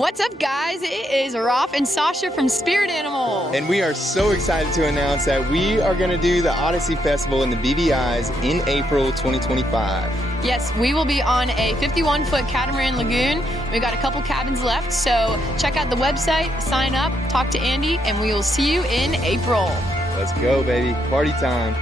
What's up, guys? It is Raff and Sasha from Spirit Animal. And we are so excited to announce that we are going to do the Odyssey Festival in the BVIs in April 2025. Yes, we will be on a 51-foot catamaran lagoon. We've got a couple cabins left, so check out the website, sign up, talk to Andy, and we will see you in April. Let's go, baby. Party time.